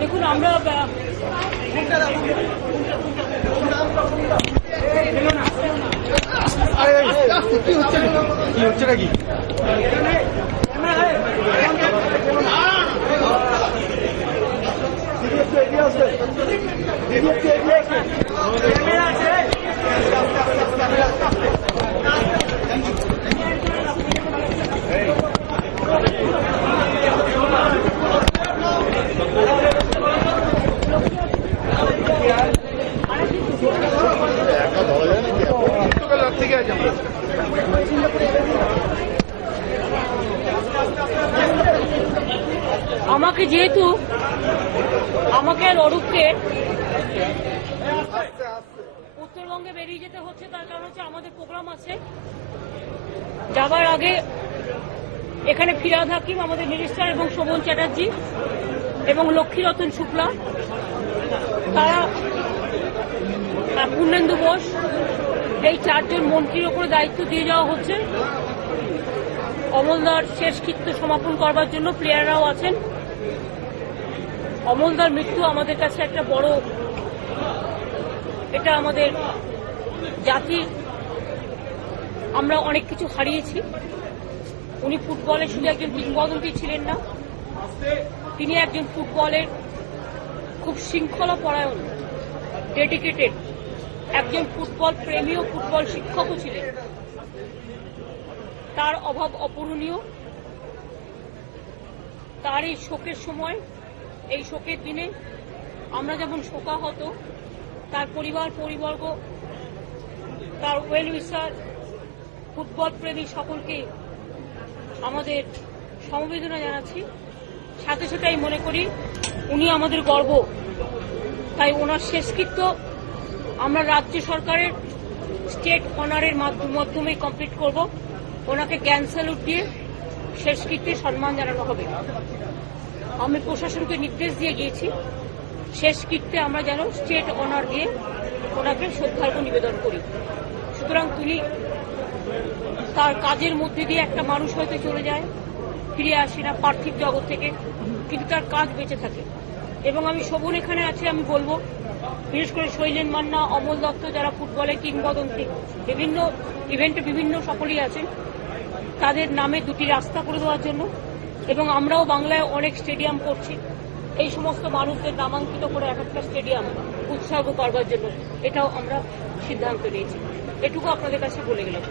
দেখুন আমরা কি হচ্ছে নাকি আমাকে যেহেতু আমাকে আর অরূপকে উত্তরবঙ্গে বেরিয়ে যেতে হচ্ছে, তার কারণ হচ্ছে আমাদের প্রোগ্রাম আছে। যাবার আগে এখানে ফিরাদ হাকিম, আমাদের মিনিস্টার, এবং শোভন চ্যাটার্জি এবং লক্ষ্মীরতন শুক্লা, তারা পূর্ণেন্দু বোস, এই চারজন মন্ত্রীর ওপরে দায়িত্ব দিয়ে যাওয়া হচ্ছে অমলদার শেষকৃত্য সমাপন করবার জন্য। প্লেয়াররাও আছেন। অমলদার মৃত্যু আমাদের কাছে একটা বড়, এটা আমাদের জাতির, আমরা অনেক কিছু হারিয়েছি। উনি ফুটবলে শুধু একজন কিংবদন্তি ছিলেন না, তিনি একজন ফুটবলের খুব শৃঙ্খলা পরায়ণ, ডেডিকেটেড একজন ফুটবল প্রেমী ও ফুটবল শিক্ষকও ছিলেন। তার অভাব অপূরণীয়। তার এই শোকের সময়, এই শোকের দিনে আমরা যেমন শোকাহত, তার পরিবার পরিবর্গ, তার ওয়েল উইশার, ফুটবল প্রেমী সকলকে আমাদের সমবেদনা জানাচ্ছি। সাথে সাথে আমি মনে করি উনি আমাদের গর্ব, তাই ওনার শেষকৃত্য আমরা রাজ্য সরকারের স্টেট অনারের মাধ্যমে কমপ্লিট করব। ওনাকে জ্ঞান স্যালুট দিয়ে শেষকৃত্যে সম্মান জানানো হবে। আমি প্রশাসনকে নির্দেশ দিয়ে গিয়েছি শেষকৃত্যে আমরা যেন স্টেট অনার দিয়ে ওনাকে শ্রদ্ধার্ঘ্য নিবেদন করি। সুতরাং তিনি তার কাজের মধ্যে দিয়ে একটা মানুষ হয়তো চলে যায়, ফিরে আসে না পার্থিব জগৎ থেকে, কিন্তু তার কাজ বেঁচে থাকে। এবং আমি শোভন এখানে আছে, আমি বলবো বিশেষ করে শৈলেন মান্না, অমল দত্ত, যারা ফুটবলে কিংবদন্তি, বিভিন্ন ইভেন্টে বিভিন্ন সকলেই আছেন, তাদের নামে দুটি রাস্তা করে দেওয়ার জন্য। এবং আমরাও বাংলায় অনেক স্টেডিয়াম করছি, এই সমস্ত মানুষদের নামাঙ্কিত করে এক একটা স্টেডিয়াম উৎসর্গ করবার জন্য, এটাও আমরা সিদ্ধান্ত নিয়েছি। এটুকু আপনাদের কাছে বলে গেলাম।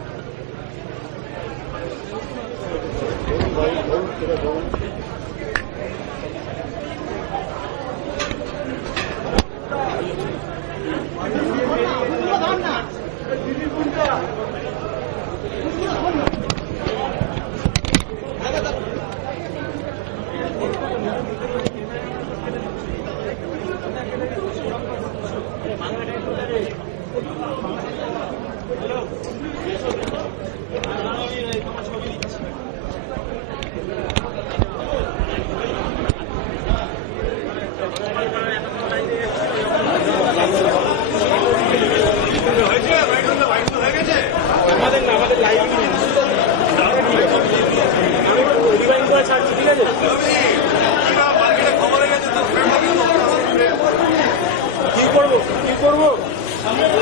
আমাদের লাইভ ছাড়ছি, ঠিক আছে।